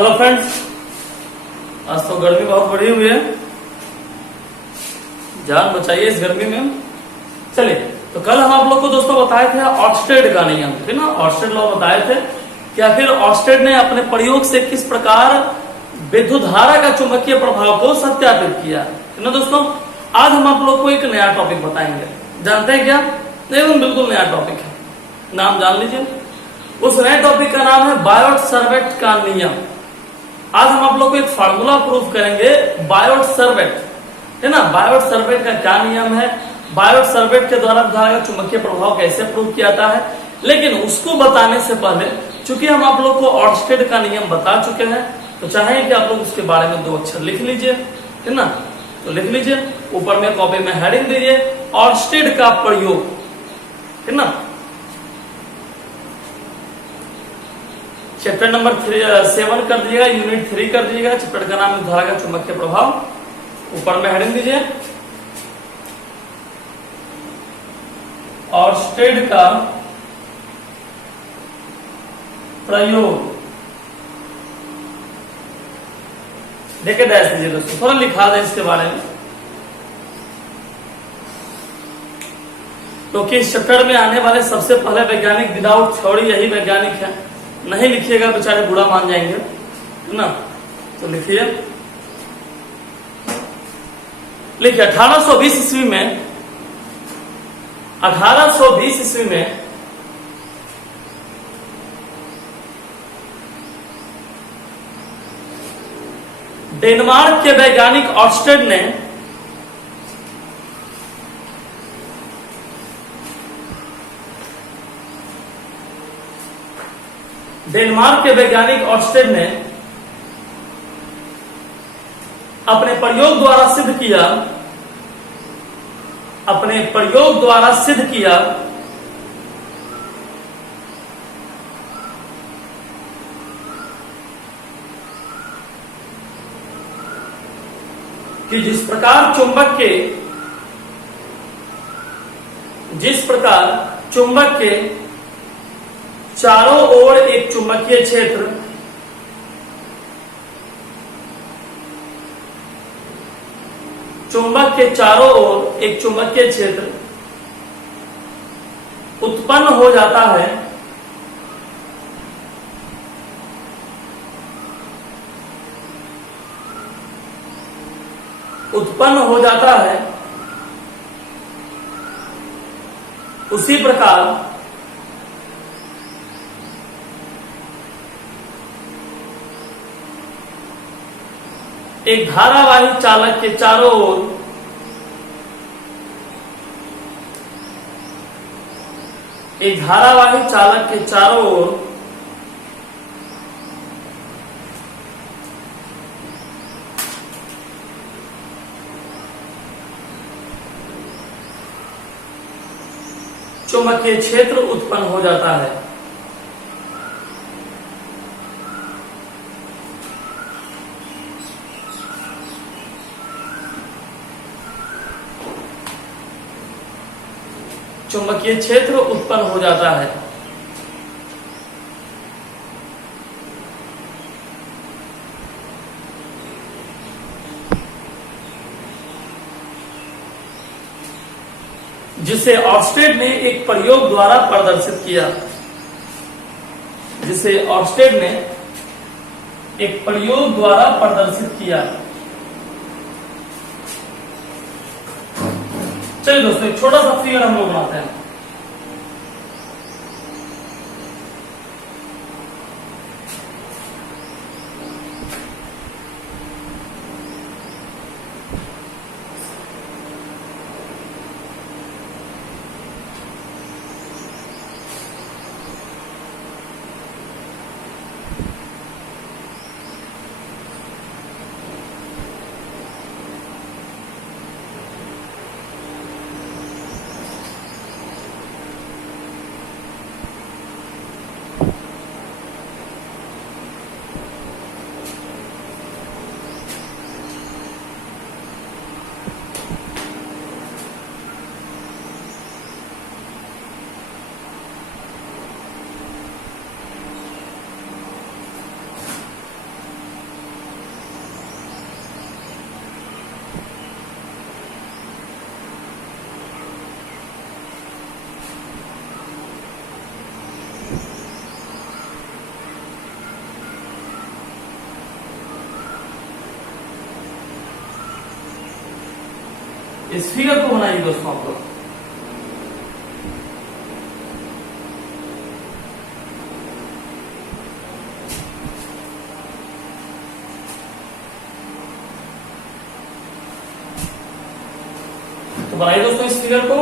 Hello friends, आज तो गर्मी बहुत बढ़ी हुई है। जान बचाइए इस गर्मी में। चलिए, तो कल हम आप लोग को दोस्तों बताए थे ऑर्स्टेड का नियम, ठीक ना। ऑर्स्टेड लॉ बताए थे कि आखिर ऑर्स्टेड ने अपने प्रयोग से किस प्रकार विद्युत धारा का चुंबकीय प्रभाव को सत्यापित किया, है ना दोस्तों। आज हम आप लोग को एक नया टॉपिक बताएंगे। जानते हैं क्या? एकदम बिल्कुल नया टॉपिक है, नाम जान लीजिए। उस नए टॉपिक का नाम है बायोट-सावर्त का नियम। आज हम आप लोग को एक फार्मूला प्रूफ करेंगे बायोट-सावर्त, है ना। बायोट-सावर्त का क्या नियम है, बायोट-सावर्त के द्वारा धारा का चुंबकीय प्रभाव कैसे प्रूव किया जाता है। लेकिन उसको बताने से पहले, चूंकि हम आप लोग को ऑर्स्टेड का नियम बता चुके हैं, तो चाहें कि आप लोग उसके बारे में दो अक्षर लिख लीजिए, है ना। तो लिख लीजिए, ऊपर में कॉपी में हेडिंग दीजिए ऑर्स्टेड का प्रयोग, है ना। चैप्टर नंबर 7 कर दीजिएगा, यूनिट 3 कर दीजिएगा। चैप्टर का नाम है धारा का चुंबकीय प्रभाव। ऊपर में हेडिंग दीजिए ऑर्स्टेड का प्रयोग। देखिए डैश दीजिए दोस्तों, थोड़ा लिखा दे इसके बारे में। क्योंकि इस चैप्टर में आने वाले सबसे पहले वैज्ञानिक विदाउट थ्योरी यही वैज्ञानिक है। नहीं लिखिएगा बेचारे बुरा मान जाएंगे, है ना। तो लिखिए, लिखिए 1820 ईस्वी में 1820 ईस्वी में डेनमार्क के वैज्ञानिक ऑर्स्टेड ने अपने प्रयोग द्वारा सिद्ध किया कि जिस प्रकार चुंबक के चारों ओर एक चुंबकीय क्षेत्र उत्पन्न हो जाता है, उसी प्रकार एक धारावाही चालक के चारों ओर चुंबकीय क्षेत्र उत्पन्न हो जाता है। चुंबकीय क्षेत्र उत्पन्न हो जाता है। जिसे ऑर्स्टेड ने एक प्रयोग द्वारा प्रदर्शित किया। चलिए दोस्तों, एक छोटा सा फिगर हम लोग बनाते हैं। इस फिगर को बनाइए दोस्तों आप लोग। तो बनाइए दोस्तों इस फिगर को।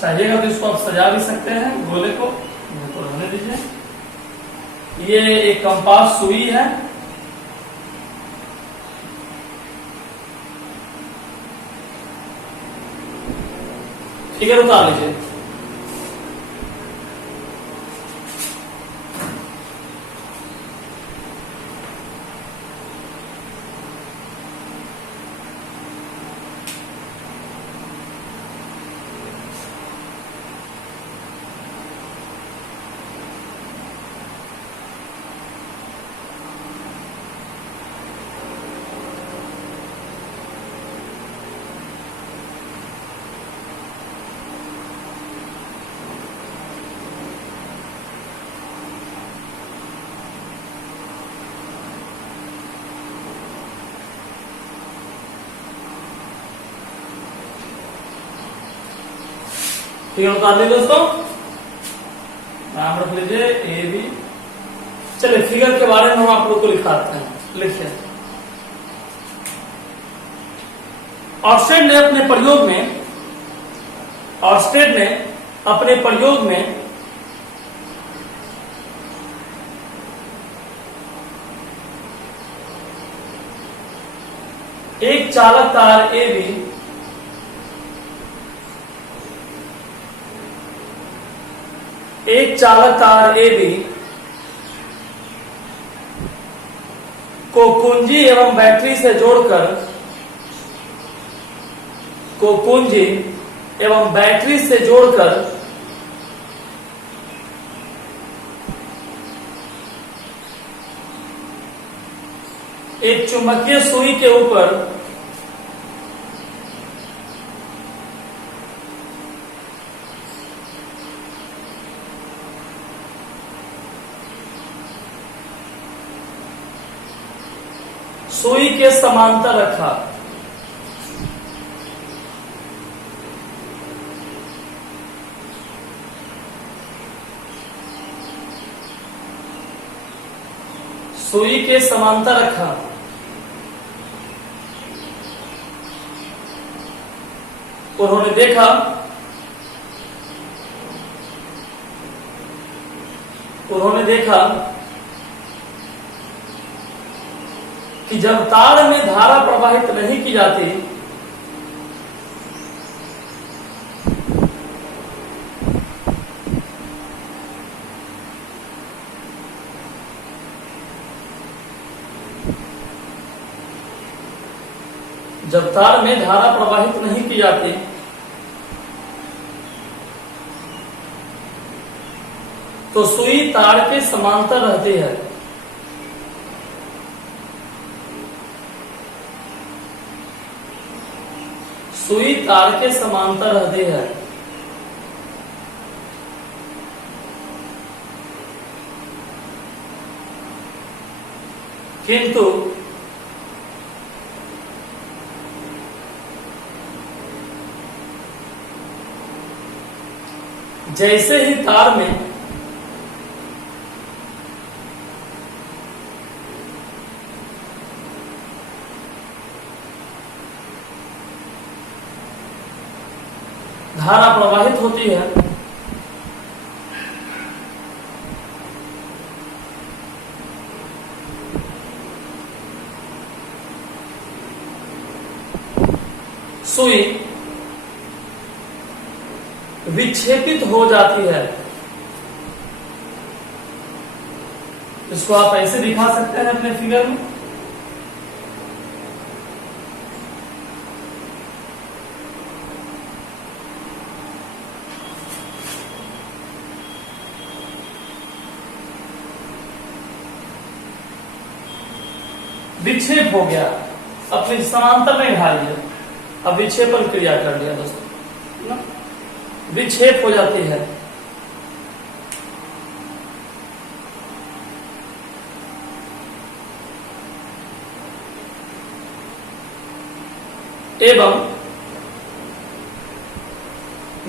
चाहिएगा तो इसको आप सजा भी सकते हैं गोले को, तो रहने दीजिए। ये एक कंपास सुई है, फिगर उतार लीजिए। फिगर उतार लीजिए दोस्तों, नाम रख लीजिए ए बी। चलिए फिगर के बारे में हम आप लोग को लिखाते हैं, लिखिए। ऑर्स्टेड ने अपने प्रयोग में एक चालक तार ए बी को कुंजी एवं बैटरी से जोड़कर एक चुंबकीय सुई के ऊपर सुई के समांतर रखा। सुई के समांतर रखा। उन्होंने देखा कि जब तार में धारा प्रवाहित नहीं की जाती तो सुई तार के समांतर रहती है। सुई तार के समांतर रहती है। किंतु जैसे ही तार में धारा प्रवाहित होती है, सुई विक्षेपित हो जाती है। इसको आप ऐसे दिखा सकते हैं अपने फिगर में। विक्षेप हो गया, अपने समांतर में ढालिए। अब विक्षेपण क्रिया कर लिया दोस्तों, ना विक्षेप हो जाती है। एवं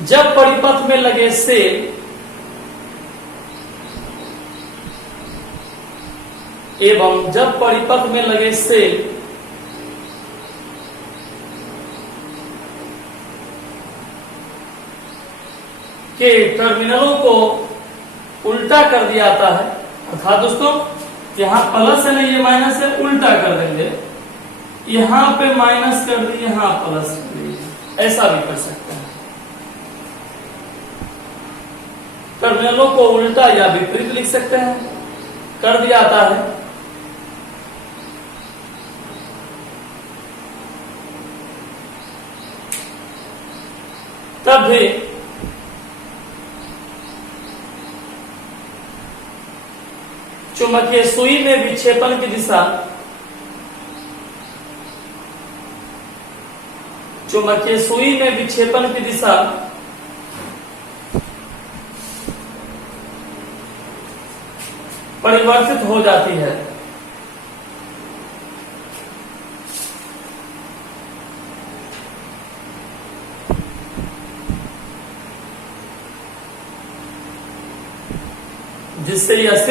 जब परिपथ में लगे सेल एवं जब परिपथ में लगे सेल के टर्मिनलों को उल्टा कर दिया जाता है, अर्थात दोस्तों यहां प्लस है ना, ये माइनस है, उल्टा कर देंगे, यहां पे माइनस कर दिए, यहां प्लस कर दिए, ऐसा भी कर सकते हैं। टर्मिनलों को उल्टा या विपरीत लिख सकते हैं, कर दिया जाता है। तब भी चुंबकीय सुई में विक्षेपण की दिशा चुंबकीय सुई में विक्षेपण की दिशा परिवर्तित हो जाती है। जिससे यह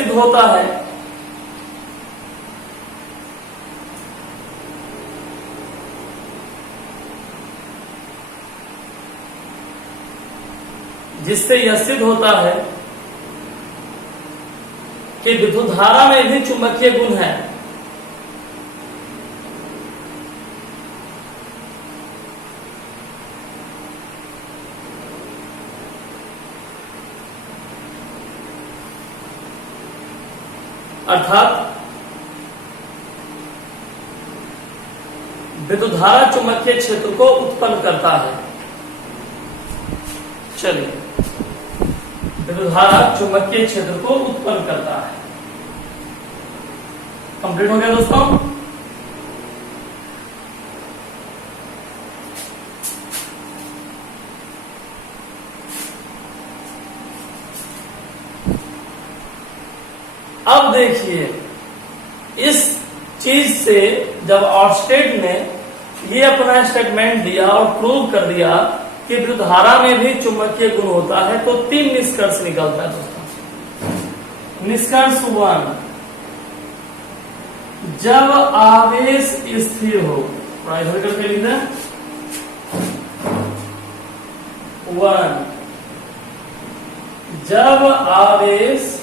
सिद्ध होता है कि विद्युत धारा में भी चुंबकीय गुण है। अर्थात विद्युत धारा चुंबकीय क्षेत्र को उत्पन्न करता है। चलिए, विद्युत धारा चुंबकीय क्षेत्र को उत्पन्न करता है। कंप्लीट हो गया दोस्तों। अब देखिए, इस चीज से जब ऑर्स्टेड ने ये अपना स्टेटमेंट दिया और प्रूव कर दिया कि विद्युत धारा में भी चुंबकीय गुण होता है, तो 3 निष्कर्ष निकलता है दोस्तों। निष्कर्ष 1, जब आवेश स्थिर हो, इधर करके लिख दें 1, जब आवेश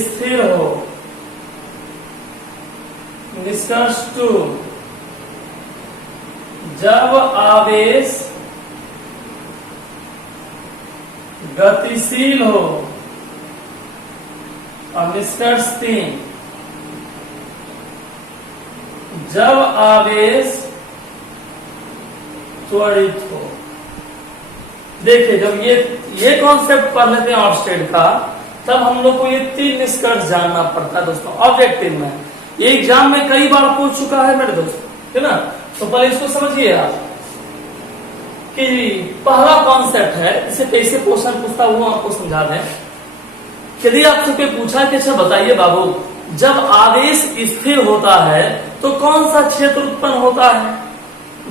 स्थिर हो। निष्कर्ष 2, जब आवेश गतिशील हो। और निष्कर्ष 3, जब आवेश त्वरित हो। देखिए, जब ये कॉन्सेप्ट पढ़ लेते हैं ऑर्स्टेड का, तब हम लोग को ये 3 निष्कर्ष जानना पड़ता है दोस्तों ऑब्जेक्टिव में। ये एग्जाम में कई बार पूछ चुका है मेरे दोस्त, है ना। तो पहले इसको समझिए आप कि पहला कॉन्सेप्ट है, इसे कैसे क्वेश्चन पूछता वो आपको समझा दें। यदि आपसे पूछा कि अच्छा बताइए बाबू, जब आवेश स्थिर होता है तो कौन सा क्षेत्र उत्पन्न होता है?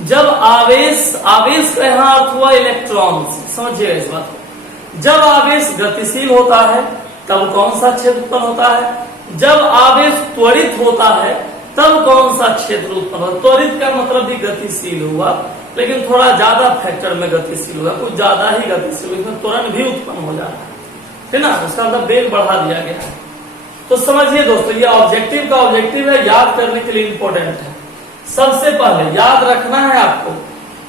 जब आवेश का यहाँ अर्थ हुआ इलेक्ट्रॉन, समझिए इस बात को। जब आवेश गतिशील होता है तब कौन सा क्षेत्र उत्पन्न होता है? जब आवेश त्वरित होता है तब कौन सा क्षेत्र उत्पन्न होता है? त्वरित का मतलब भी गतिशील हुआ, लेकिन थोड़ा ज्यादा फैक्टर में गतिशील हुआ, कुछ ज्यादा ही गतिशील, इसमें तुरंत भी उत्पन्न हो जाता है ना, उसका मतलब वेग बढ़ा दिया गया है। तो समझिए दोस्तों, ये ऑब्जेक्टिव का ऑब्जेक्टिव है, याद करने के लिए इंपॉर्टेंट है। सबसे पहले याद रखना है आपको,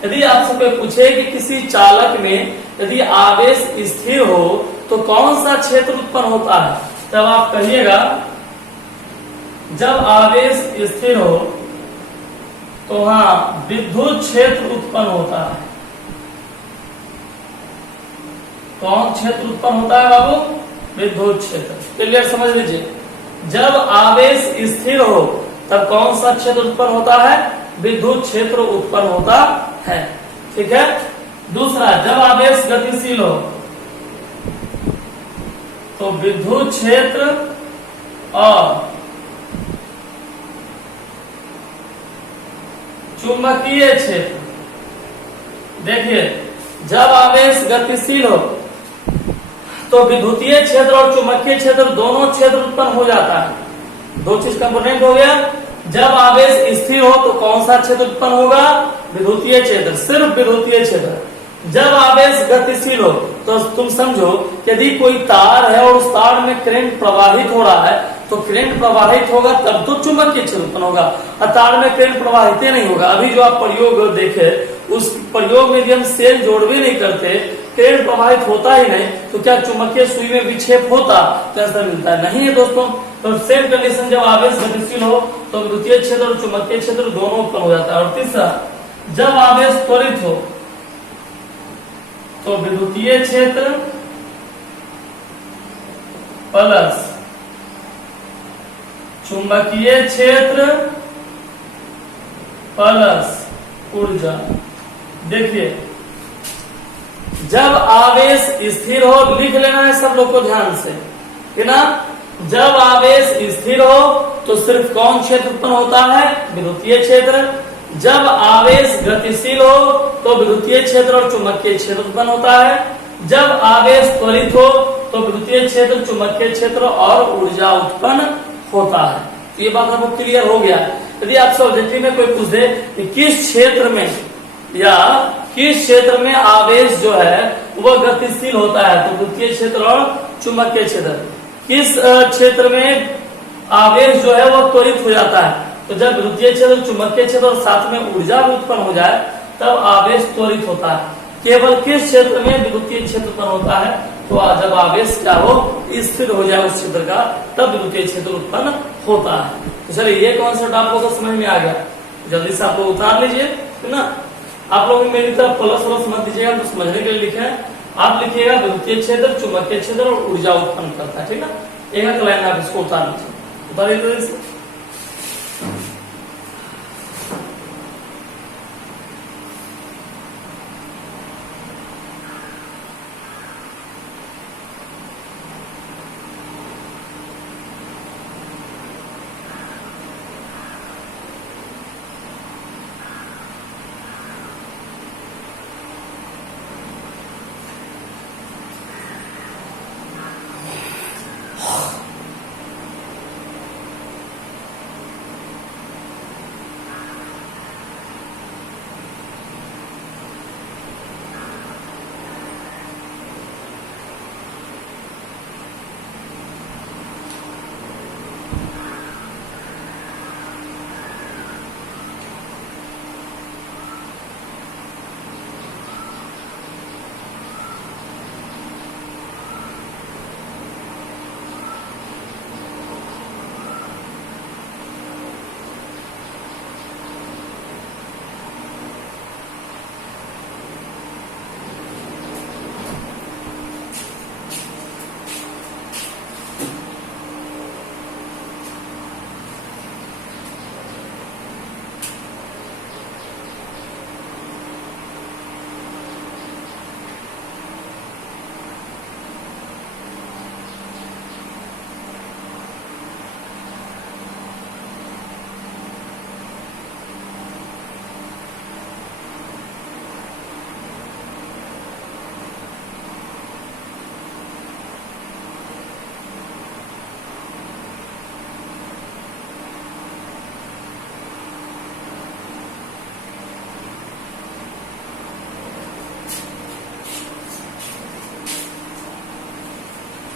यदि आपसे कोई पूछे कि किसी चालक में यदि आवेश स्थिर हो तो कौन सा क्षेत्र उत्पन्न होता है, तब आप कहिएगा जब आवेश स्थिर हो तो वहां विद्युत क्षेत्र उत्पन्न होता है। कौन क्षेत्र उत्पन्न होता है बाबू? विद्युत क्षेत्र। क्लियर, समझ लीजिए, जब आवेश स्थिर हो तब कौन सा क्षेत्र उत्पन्न होता है? विद्युत क्षेत्र उत्पन्न होता है। ठीक है। दूसरा, जब आवेश गतिशील हो तो विद्युत क्षेत्र और चुंबकीय क्षेत्र, देखिए जब आवेश गतिशील हो तो विद्युतीय क्षेत्र और चुंबकीय क्षेत्र दोनों क्षेत्र उत्पन्न हो जाता है। दो चीज कंपोनेंट हो गया। जब आवेश स्थिर हो तो कौन सा क्षेत्र उत्पन्न होगा? विद्युतीय क्षेत्र, सिर्फ विद्युतीय क्षेत्र। जब आवेश गतिशील हो तो तुम समझो यदि कोई तार है और उस तार में करंट प्रवाहित हो रहा है तो करंट प्रवाहित होगा तब तो चुंबकीय क्षेत्र उत्पन्न होगा, और तार में करंट प्रवाहित नहीं होगा। अभी जो आप प्रयोग देखे उस प्रयोग में यदि हम सेल जोड़ भी नहीं करते, करंट प्रवाहित होता ही नहीं, तो क्या चुंबकीय सुई में विक्षेप होता? तो ऐसा मिलता है नहीं है दोस्तों। तो सेम कंडीशन जब आवेश गतिशील हो तो विद्युतीय क्षेत्र और चुंबकीय क्षेत्र दोनों उत्पन्न हो जाता है। और तीसरा, जब आवेश त्वरित हो तो विद्युतीय क्षेत्र प्लस चुंबकीय क्षेत्र प्लस ऊर्जा। देखिए जब आवेश स्थिर हो, लिख लेना है सब लोग को ध्यान से, है ना। जब आवेश स्थिर हो तो सिर्फ कौन क्षेत्र उत्पन्न होता है? विद्युतीय क्षेत्र। जब आवेश गतिशील हो तो विद्युतीय क्षेत्र और चुंबकीय क्षेत्र उत्पन्न होता है। जब आवेश त्वरित हो तो विद्युतीय क्षेत्र, चुंबकीय क्षेत्र और ऊर्जा उत्पन्न होता है। तो ये बात आपको क्लियर हो गया। यदि आपसे ऑब्जेक्टिव में कोई पूछ दे कि किस क्षेत्र में या किस क्षेत्र में आवेश जो है वह गतिशील होता है, तो विद्युतीय क्षेत्र और चुंबकीय क्षेत्र। किस क्षेत्र में आवेश जो है वह त्वरित हो जाता है, तो जब विद्युतीय क्षेत्र, चुंबकीय क्षेत्र और साथ में ऊर्जा भी उत्पन्न हो जाए तब आवेश त्वरित होता है। केवल किस क्षेत्र में विद्युतीय क्षेत्र उत्पन्न होता है? तो जब आवेश क्या हो, स्थिर हो जाए उस क्षेत्र का, तब विद्युतीय क्षेत्र उत्पन्न होता है। तो चलिए ये कॉन्सेप्ट आपको तो समझ में आ गया, जल्दी से आप लोग उतार लीजिए, है ना। आप लोग मेरी तरफ प्लस वलस मत दीजिएगा, तो समझने के लिए लिखे हैं। आप लिखिएगा विद्युतीय क्षेत्र, चुंबकीय क्षेत्र और ऊर्जा उत्पन्न करता है, ठीक है। एक लाइन आप इसको उतार लीजिए, उतारिए।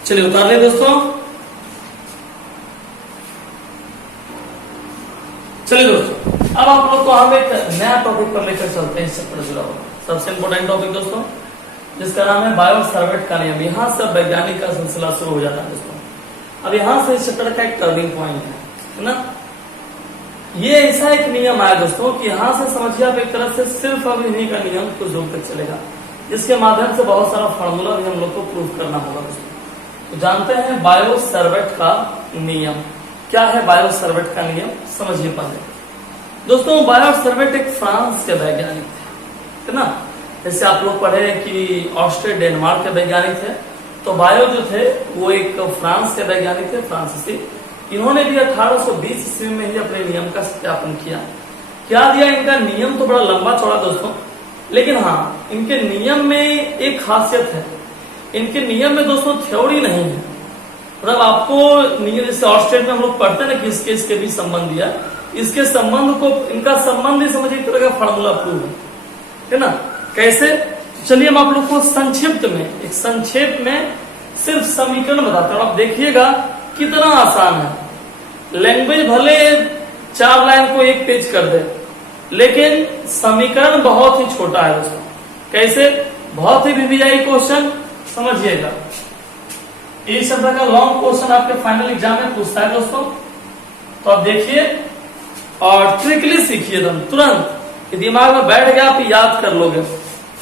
चलिए उतार ले दोस्तों। चलिए दोस्तों, अब आप लोग को हम एक नया टॉपिक पर लेकर चलते हैं, इससे जुड़ा हुआ सबसे इंपोर्टेंट टॉपिक दोस्तों, जिसका नाम है बायो-सावर्ट का नियम। यहाँ से वैज्ञानिक का सिलसिला शुरू हो जाता है दोस्तों। अब यहाँ से इस चैप्टर का एक टर्निंग पॉइंट है ना। ये ऐसा एक नियम आया दोस्तों कि यहाँ से समझिए आप एक तरह से सिर्फ अब इन्हीं का नियम कुछ दूर तक चलेगा, जिसके माध्यम से बहुत सारा फॉर्मूला भी हम लोग को प्रूव करना होगा दोस्तों। तो जानते हैं बायो-सावर्ट का नियम क्या है। बायो-सावर्ट का नियम समझिए पहले दोस्तों। बायो-सावर्ट एक फ्रांस के वैज्ञानिक थे, है ना। जैसे आप लोग पढ़े कि ऑस्ट्रिया डेनमार्क के वैज्ञानिक थे, तो बायो जो थे वो एक फ्रांस के वैज्ञानिक थे, फ्रांसीसी। इन्होंने भी 1820 ईस्वी में ही अपने नियम का सत्यापन किया। क्या दिया इनका नियम तो बड़ा लंबा चौड़ा दोस्तों, लेकिन हाँ इनके नियम में एक खासियत है, इनके नियम में दोस्तों थ्योरी नहीं है। मतलब आपको नियम जैसे ऑर्स्टेड में हम लोग पढ़ते हैं ना कि इसके भी संबंध दिया, इसके संबंध को, इनका संबंध ही समझिए एक तरह का फार्मूला प्रूव है ना। कैसे, चलिए हम आप लोग को संक्षेप में सिर्फ समीकरण बताते हैं। आप देखिएगा कितना आसान है। लैंग्वेज भले 4 लाइन को 1 पेज कर दे, लेकिन समीकरण बहुत ही छोटा है दोस्तों। कैसे, बहुत ही वीवीआई क्वेश्चन समझिएगा। इस तरह का लॉन्ग क्वेश्चन आपके फाइनल एग्जाम में पूछता है दोस्तों। तो आप देखिए और ट्रिकली सीखिए एकदम तुरंत, कि दिमाग में बैठ गया आप याद कर लोगे।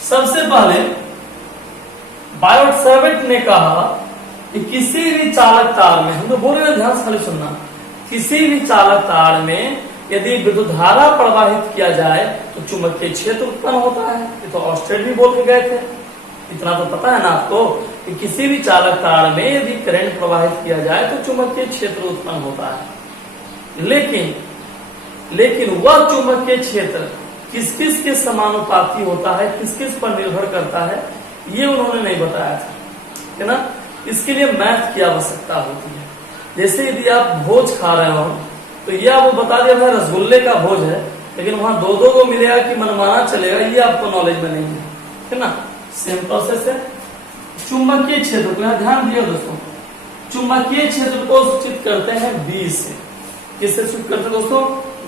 सबसे पहले बायोट सैवर्ट ने कहा कि किसी भी चालक तार में, हम तो बोल रहे हैं ध्यान से खाली सुनना, किसी भी चालक तार में यदि विद्युत धारा प्रवाहित किया जाए तो चुंबकीय क्षेत्र उत्पन्न होता है। ये तो ऑर्स्टेड भी बोल के गए थे, इतना तो पता है ना आपको कि किसी भी चालक तार में यदि करंट प्रवाहित किया जाए तो चुंबकीय क्षेत्र उत्पन्न होता है। लेकिन वह चुंबकीय क्षेत्र किस किस के समानुपाती होता है, किस किस पर निर्भर करता है, ये उन्होंने नहीं बताया था, है ना। इसके लिए मैथ की आवश्यकता होती है। जैसे यदि आप भोज खा रहे हो तो ये आपको बता दिया भाई रसगुल्ले का भोज है, लेकिन वहां 2-2 को मिलेगा कि मनमाना चलेगा, ये आपको नॉलेज में नहीं है ना। सेम प्रोसेस है। चुंबकीय क्षेत्र को यहाँ ध्यान दिया दोस्तों, चुंबकीय क्षेत्र को सूचित करते हैं बी से। किससे सूचित करते हैं दोस्तों?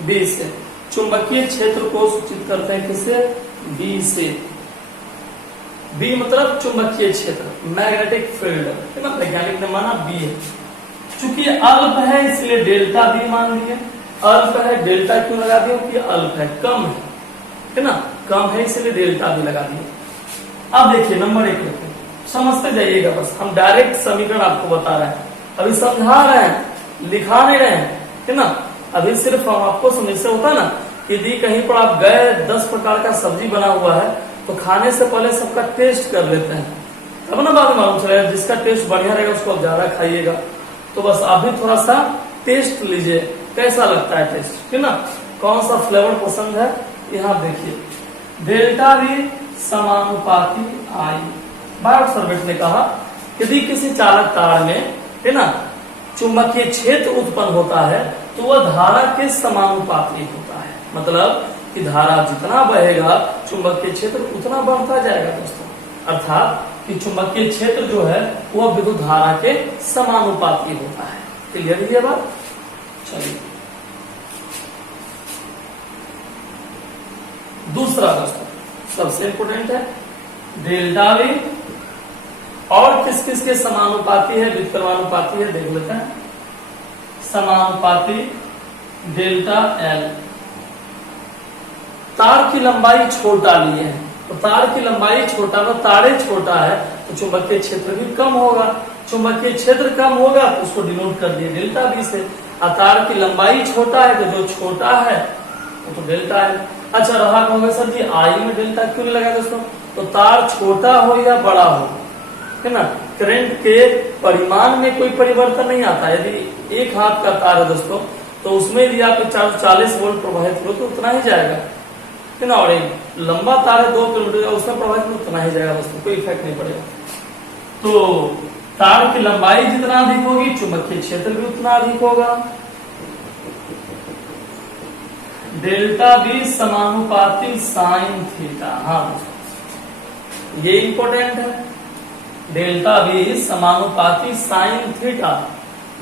बी से। चुंबकीय क्षेत्र को सूचित करते हैं किससे? बी से। बी मतलब चुंबकीय क्षेत्र, मैग्नेटिक फील्ड, है ना। वैज्ञानिक ने माना बी है। चूंकि अल्प है इसलिए डेल्टा बी मान लिए। अल्प है, डेल्टा क्यों लगा दिया? क्योंकि अल्प है, कम है ना, कम है इसलिए डेल्टा भी लगा दिए। अब देखिए नंबर 1 लिखो, समझते जाइएगा बस, हम डायरेक्ट समीकरण आपको बता रहे हैं, अभी समझा रहे हैं, लिखा नहीं रहे हैं, है ना। अभी सिर्फ हम आपको समस्या होता है ना कि यदि कहीं पर आप गए 10 प्रकार का सब्जी बना हुआ है तो खाने से पहले सबका टेस्ट कर लेते हैं, तब ना बाद में मालूम चलेगा। जिसका टेस्ट बढ़िया रहेगा उसको आप ज्यादा खाइएगा। तो बस आप भी थोड़ा सा टेस्ट लीजिए, कैसा लगता है टेस्ट, है ना, कौन सा फ्लेवर पसंद है। यहाँ देखिए डेल्टा भी समानुपाती आई। बायोट सैवर्ट ने कहा यदि किसी चालक तार में, है ना, चुंबकीय क्षेत्र उत्पन्न होता है तो वह धारा के समानुपाती होता है। मतलब कि धारा जितना बहेगा चुंबकीय क्षेत्र उतना बढ़ता जाएगा दोस्तों। अर्थात कि चुंबकीय क्षेत्र जो है वह विद्युत धारा के समानुपाती होता है। क्लियर है ये बात? चलिए दूसरा दोस्तों सबसे इंपोर्टेंट है डेल्टा वी। और किस किस के समानुपाती है, व्युत्क्रमानुपाती है, देख लेते हैं। समानुपाती डेल्टा एल। तार की लंबाई छोटा लिए है तो तार की लंबाई छोटा, तो तारे छोटा है तो चुंबकीय क्षेत्र भी कम होगा। चुंबकीय क्षेत्र कम होगा तो उसको डिनोट कर दिए डेल्टा बी से। और तार की लंबाई छोटा है तो जो छोटा है वो तो डेल्टा है। अच्छा रहा कहोगे सर जी आई में डेल्टा क्यों नहीं लगा दोस्तों? तो तार छोटा हो या बड़ा हो, है ना, करंट के परिमाण में कोई परिवर्तन नहीं आता। यदि 1 हाथ का तार है दोस्तों तो उसमें यदि आप 40 वोल्ट प्रवाहित करो तो उतना ही जाएगा, है ना। और एक लंबा तार है 2 किलोमीटर, उसमें प्रवाहित करो उतना ही जाएगा दोस्तों, कोई इफेक्ट नहीं पड़ेगा। तो तार की लंबाई जितना अधिक होगी चुंबकीय क्षेत्र भी उतना अधिक होगा। डेल्टा बी समानुपाती साइन थीटा। हाँ ये इंपॉर्टेंट है, डेल्टा बी समानुपाती साइन थीटा।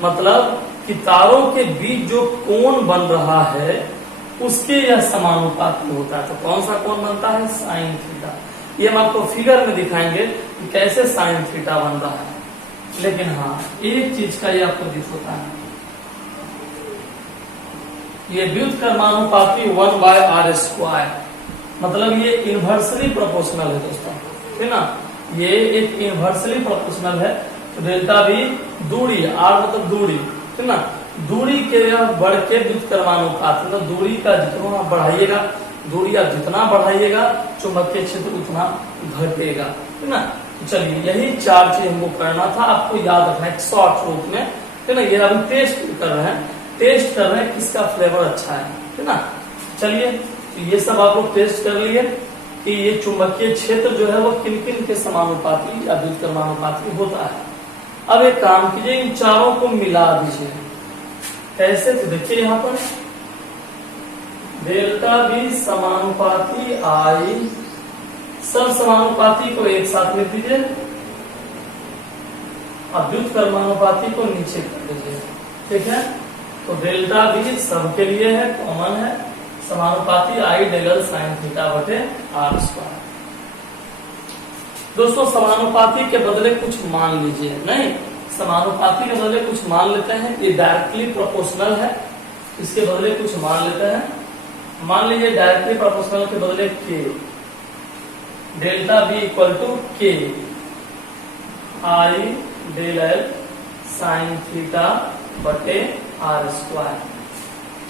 मतलब कि तारों के बीच जो कोण बन रहा है उसके यह समानुपाती होता है। तो कौन सा कोण बनता है? Sine theta. ये हम आपको फिगर में दिखाएंगे कि कैसे साइन थीटा बन रहा है। लेकिन हाँ एक चीज का ये आपको दिख होता है, ये व्युत्क्रमानुपाती 1/r²। मतलब ये इनवर्सली प्रोपोर्शनल है दोस्तों, है ना। ये एक इनवर्सली प्रोपोर्शनल है। तो डेल्टा बी दूरी, आर मतलब दूरी, है ना, दूरी के बढ़ के व्युत्क्रमानुपात, मतलब दूरी का जितना बढ़ाइएगा, दूरी आप जितना बढ़ाइएगा चुंबकीय क्षेत्र उतना घटेगा, है ना। तो चलिए यही 4 चीज हमको करना था, आपको याद रखना है शॉर्ट रूप में, है ना। ये अभी टेस्ट कर रहे हैं किसका फ्लेवर अच्छा है ना। चलिए, तो ये सब आप लोग टेस्ट कर लिए कि ये चुंबकीय क्षेत्र जो है वो किन किन के समानुपाती या व्युत्क्रमानुपाती होता है। अब एक काम कीजिए, इन चारों को मिला दीजिए। कैसे? तो देखिए यहाँ पर डेल्टा बी समानुपाती आई, सब समानुपाती को एक साथ लिख दीजिए और व्युत्क्रमानुपाती को नीचे कर दीजिए। ठीक है, तो डेल्टा बी सबके लिए है, कॉमन है, समानुपाती आई डेल एल साइन थीटा बटे आर स्क्वायर। दोस्तों समानुपाती के बदले कुछ मान लीजिए, नहीं समानुपाती के बदले कुछ मान लेते हैं, ये डायरेक्टली प्रोपोर्शनल है, इसके बदले कुछ मान लेते हैं। मान लीजिए डायरेक्टली प्रोपोर्शनल के बदले के, डेल्टा बी इक्वल टू के आई डेल एल साइन थीटा बटे आर स्क्वायर।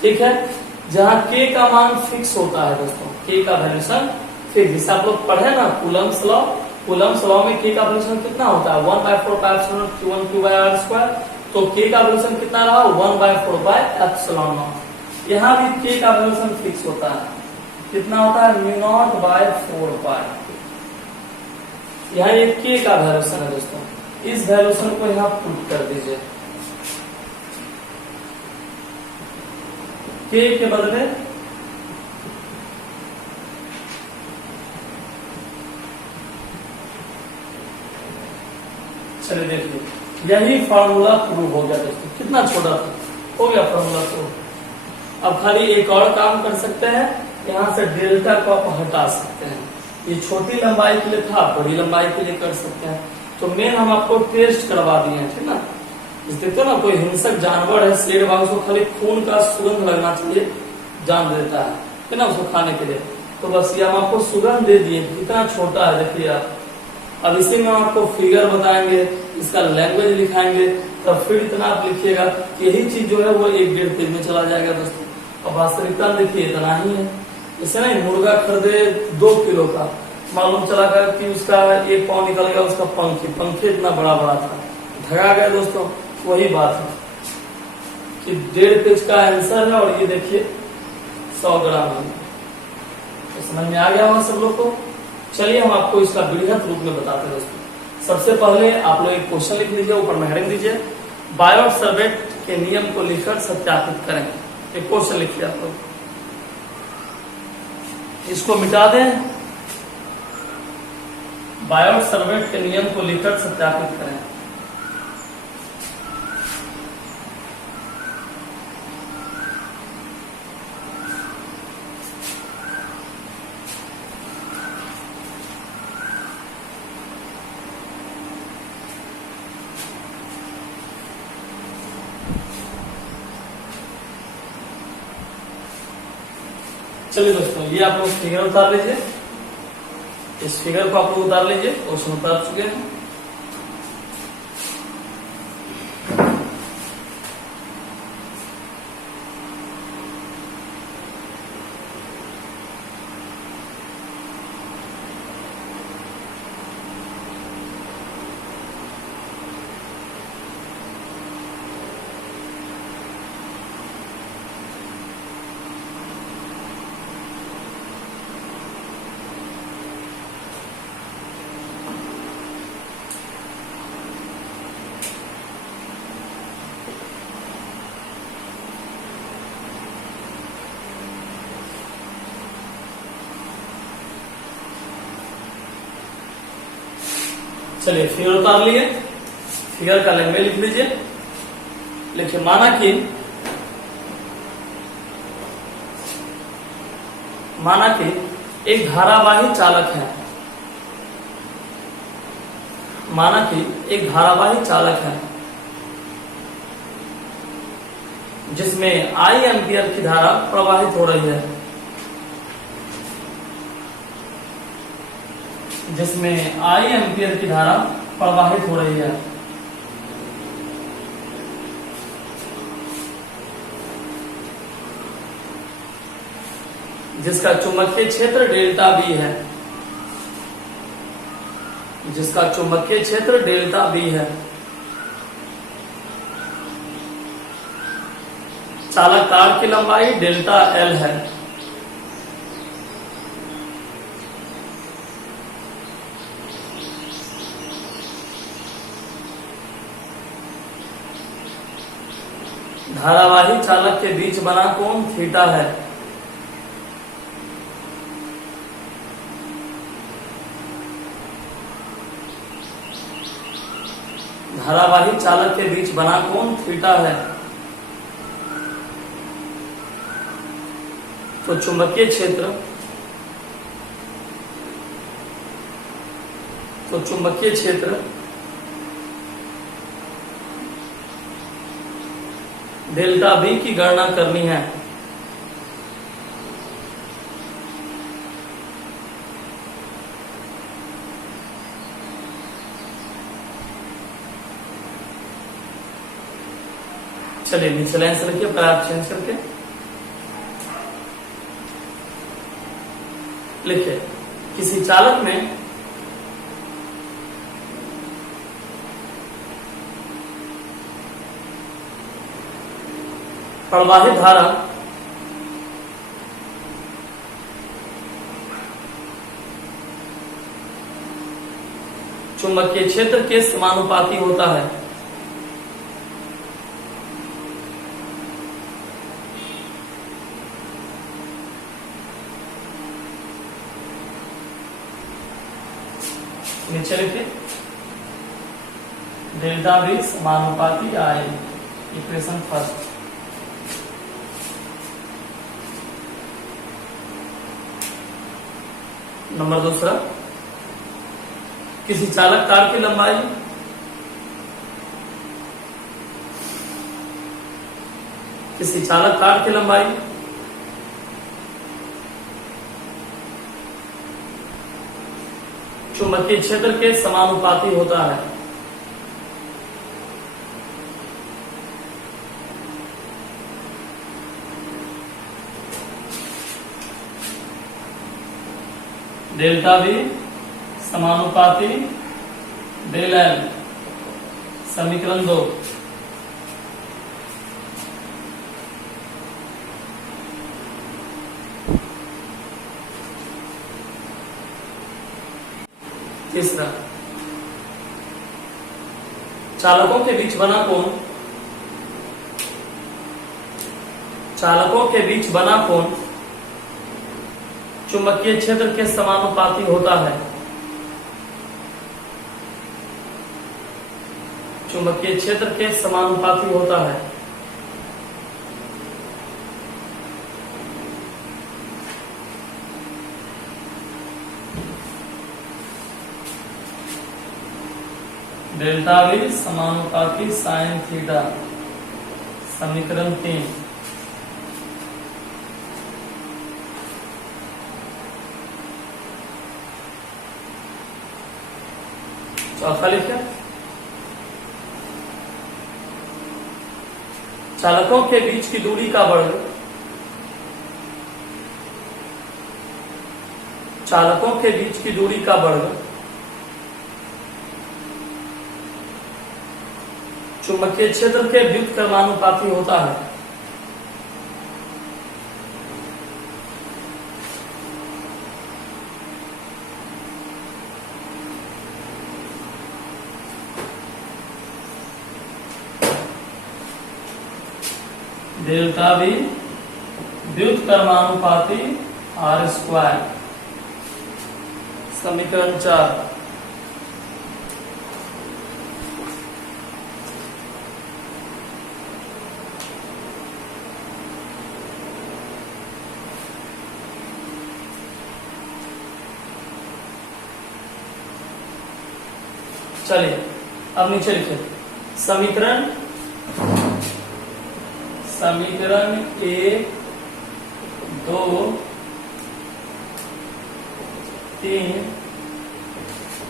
ठीक है, जहां के का मान फिक्स होता है दोस्तों, के का वैल्यूशन फिक्स, जिसे आप लोग पढ़े ना कूलम्स लॉ, कूलम्स लॉ में के का वैल्यूशन कितना होता है 1/4 Q1 Q by R square. तो के का वैल्यूशन कितना रहा 1/4 यहाँ भी के का वैल्यूशन फिक्स होता है, कितना होता है μ0/4। यहाँ ये के का वैल्यूशन है दोस्तों, इस वैल्यूशन को यहाँ पुट कर दीजिए, के के बदले चलिए देखिए, यही फार्मूला प्रूव हो गया दोस्तों। कितना छोटा था, हो गया फार्मूला प्रूव। अब खाली एक और काम कर सकते हैं, यहाँ से डेल्टा को आप हटा सकते हैं। ये छोटी लंबाई के लिए था, बड़ी लंबाई के लिए कर सकते हैं। तो मेन हम आपको टेस्ट करवा दिए हैं, ठीक ना। देखते हो ना, कोई हिंसक जानवर है स्लेड बाग, उसको खाली खून का सुगंध लगना चाहिए, जान देता है ना, उसको खाने के लिए। तो बस ये हम आपको सुगंध दे दिए, कितना छोटा है देखिए आप। अब इसी में हम आपको फिगर बताएंगे, इसका लैंग्वेज लिखाएंगे, तब फिर इतना आप लिखिएगा, यही चीज जो है वो 1-1.5 पेज में चला जाएगा दोस्तों। और वास्तविकता देखिए इतना ही है। जैसे ना मुर्गा खरीदे 2 किलो का, मालूम चला कर कि उसका 1 पाव निकल गया, उसका पंखे इतना बड़ा बड़ा था, ठगा गया दोस्तों। वही बात है कि 1.5 पेज का आंसर है, और ये देखिए 100 ग्राम है। तो समझ में आ गया होगा सब लोग को। चलिए हम आपको इसका बृहत रूप में बताते हैं दोस्तों। सबसे पहले आप लोग एक क्वेश्चन लिख लीजिए, ऊपर में हेडिंग दीजिए, बायोट-सावर्ट के नियम को लिखकर सत्यापित करें। एक क्वेश्चन लिखिए आप लोग, इसको मिटा दें, बायोट-सावर्ट के नियम को लिखकर सत्यापित करें। चलिए दोस्तों, ये आप लोग फिगर उतार लीजिए, इस फिगर को आप लोग उतार लीजिए, क्वेश्चन उतार चुके हैं। चलिए फिगर उतार लिए, फिगर का लैंग्वेज लिख लीजिए। लिखिए, माना कि एक धारावाही चालक है, माना कि एक धारावाही चालक है जिसमें आई एम्पियर की धारा प्रवाहित हो रही है, जिसमें आई एम्पियर की धारा प्रवाहित हो रही है। जिसका चुंबकीय क्षेत्र डेल्टा बी है, जिसका चुंबकीय क्षेत्र डेल्टा बी है। चालक तार की लंबाई डेल्टा एल है। धारावाही चालक के बीच बना कोण थीटा है। धारावाही चालक के बीच बना कोण थीटा है। तो चुंबकीय क्षेत्र, डेल्टा बी की गणना करनी है। चलिए नीचे लाइन से रखिए, आप चेंज करके लिखिए। किसी चालक में प्रवाहित धारा चुंबकीय क्षेत्र के समानुपाती होता है। नीचे लिखिए डेल्टा बी समानुपाती आई, इक्वेशन फर्स्ट। नंबर दूसरा, किसी चालक तार की लंबाई चुंबकीय क्षेत्र के समानुपाती होता है। डेल्टा बी समानुपाती डेल एल, समीकरण 2। तीसरा, चालकों के बीच बना कोण चुंबकीय क्षेत्र के समानुपाती होता है। चुंबकीय क्षेत्र के समानुपाती होता है। डेल्टा बी समानुपाती साइन थीटा, समीकरण 3। चौथा लिखिए, चालकों के बीच की दूरी का वर्ग चुंबकीय क्षेत्र के व्युत्क्रमानुपाती होता है। डेल्टा बी व्युत्क्रमानुपाती आर स्क्वायर, समीकरण 4। चलिए अब नीचे लिखिए समीकरण 1, 2, 3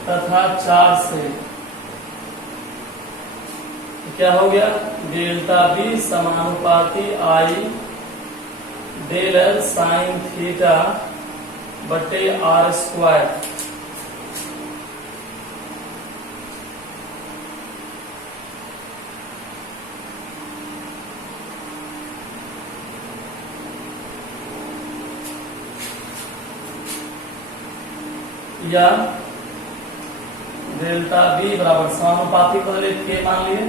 तथा 4 से क्या हो गया, डेल्टा बी समानुपाती आई डेल एल साइन थीटा बटे आर स्क्वायर। या डेल्टा बी बराबर समानुपाती को के मान लिए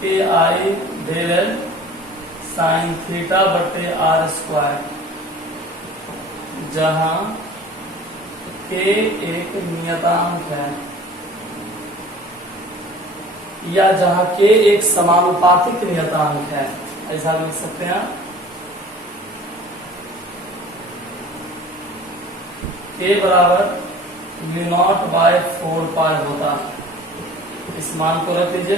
के आई डेल एल साइन थीटा बटे आर स्क्वायर, जहां के एक नियतांक है या जहां के एक समानुपातिक नियतांक है, ऐसा लिख सकते हैं। के बराबर μ0/4 होता है। इस मान को रख लीजिए।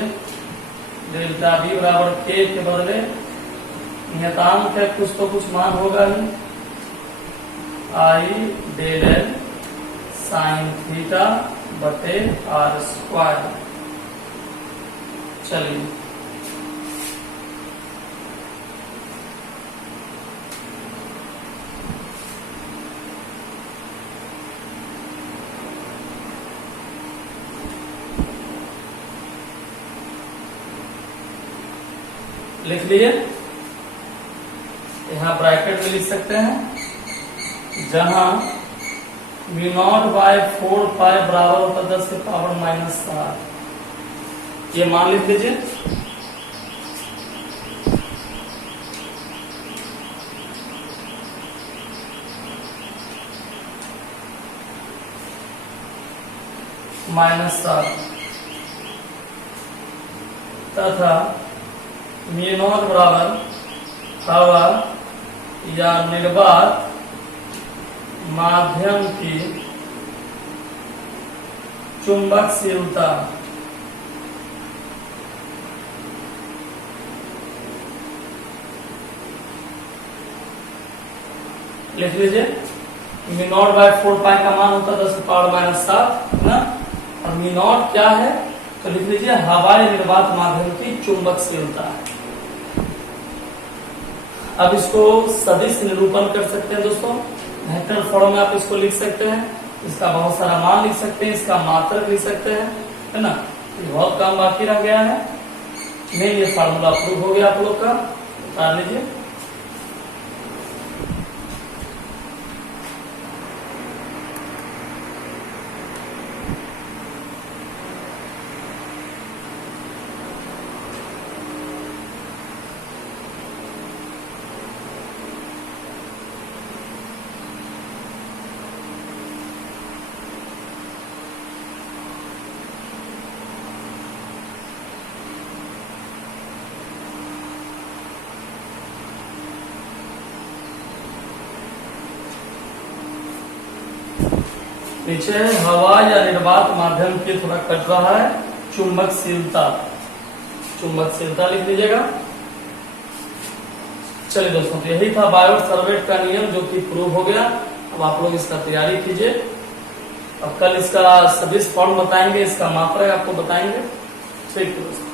डेल्टा बी बराबर के बदले नियतांक है, कुछ तो कुछ मान होगा ही, आई डेल एल साइन थीटा बटे आर स्क्वायर। चलिए लिख लिए। यहां ब्रैकेट में लिख सकते हैं, जहां μ0/4 बराबर होता है 10 की पावर -7। ये मान लिख लीजिए। -7 तथा μ0 बराबर हवा या निर्वात माध्यम की चुंबकशीलता लिख लीजिए। μ0/4 का मान होता है 10 की पावर -7 है ना। और μ0 क्या है तो लिख लीजिए हवाई निर्वात माध्यम की चुंबकशीलता। अब इसको सदिश निरूपण कर सकते हैं दोस्तों, वेक्टर फॉर्म में आप इसको लिख सकते हैं। इसका बहुत सारा मान लिख सकते हैं, इसका मात्रक लिख सकते हैं, है ना। बहुत काम बाकी रह गया है। मेन ये फार्मूला अप्रूव हो गया आप लोग का, उतार लीजिए। नीचे हवा या निर्वात माध्यम के थोड़ा कट रहा है, चुंबकशीलता, चुंबकशीलता लिख लीजिएगा। चलिए दोस्तों, तो यही था बायोट-सावर्ट का नियम, जो कि प्रूव हो गया। अब आप लोग इसका तैयारी कीजिए। अब कल इसका सदिश फॉर्म बताएंगे, इसका मात्रक आपको बताएंगे। ठीक है दोस्तों।